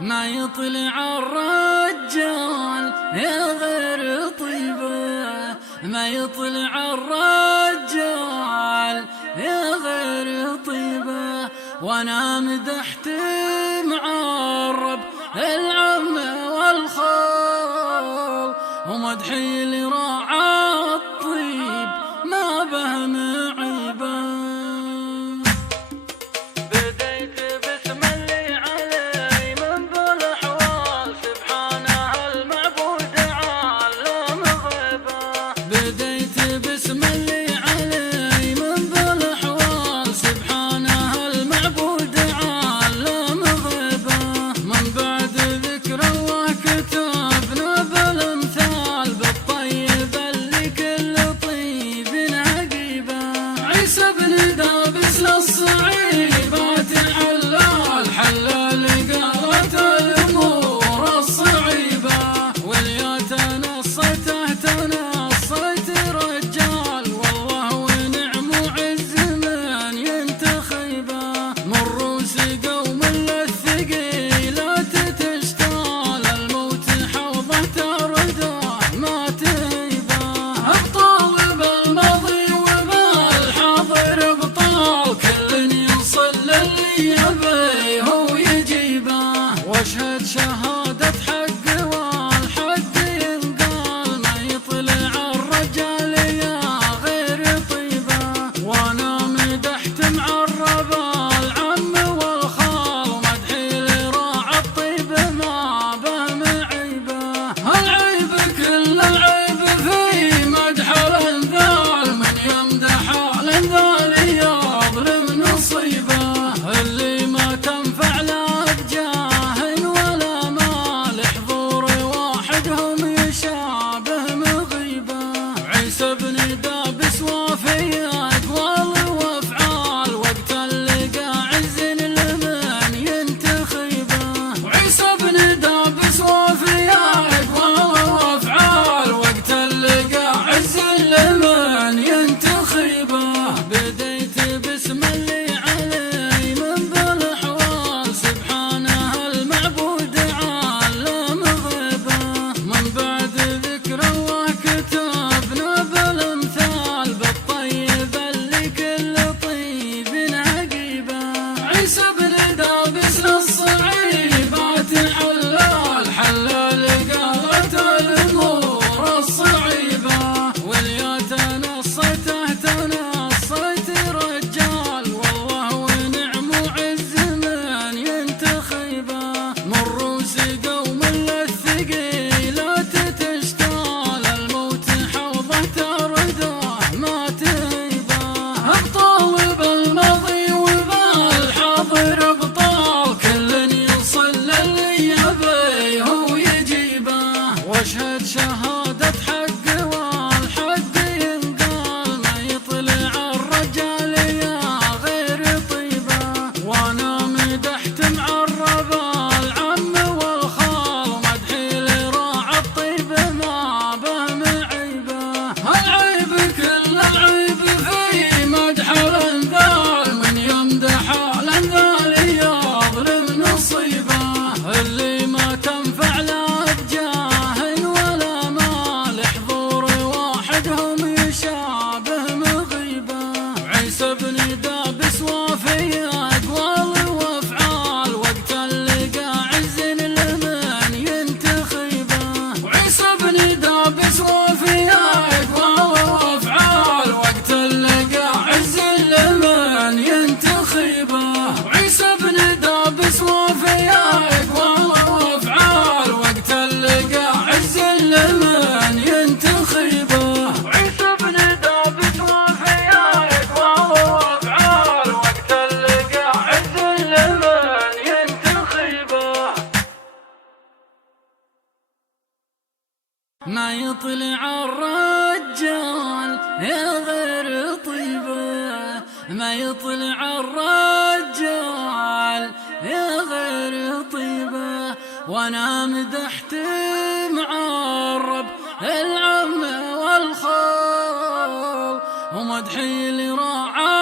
ما يطلع الرجال يا غير طيبه، ما يطلع الرجال يا غير طيبه، وانا مدحت معرب العم والخال، ومدحي لراعى الطيب ما به معيبه. واشهد شهادة حق والحق ينقال، ما يطلع الرجال يا غير طيبة، وانا مدحت معرب العم والخال، ومدحي لراعى الطيب ما به معيبة. العيب كل العيب في مدح الانذال، من يمدح الانذال يظلم نصيبه، اللي ما تنفع له واشهد شهادة حق والحق ينقال، ما يطلع الرجال يا غير طيبة، وانا مدحت معرب العم والخال، ومدحي لراعى الطيب ما به معيبة. العيب كل العيب في مدح الانذال، من يمدح الانذال يظلم نصيبه، اللي ما تنفع له ما يطلع الرجال يا غير طيبه، ما يطلع الرجال يا غير طيبه، وانا مدحت معرب العم والخال، ومدحي لراعى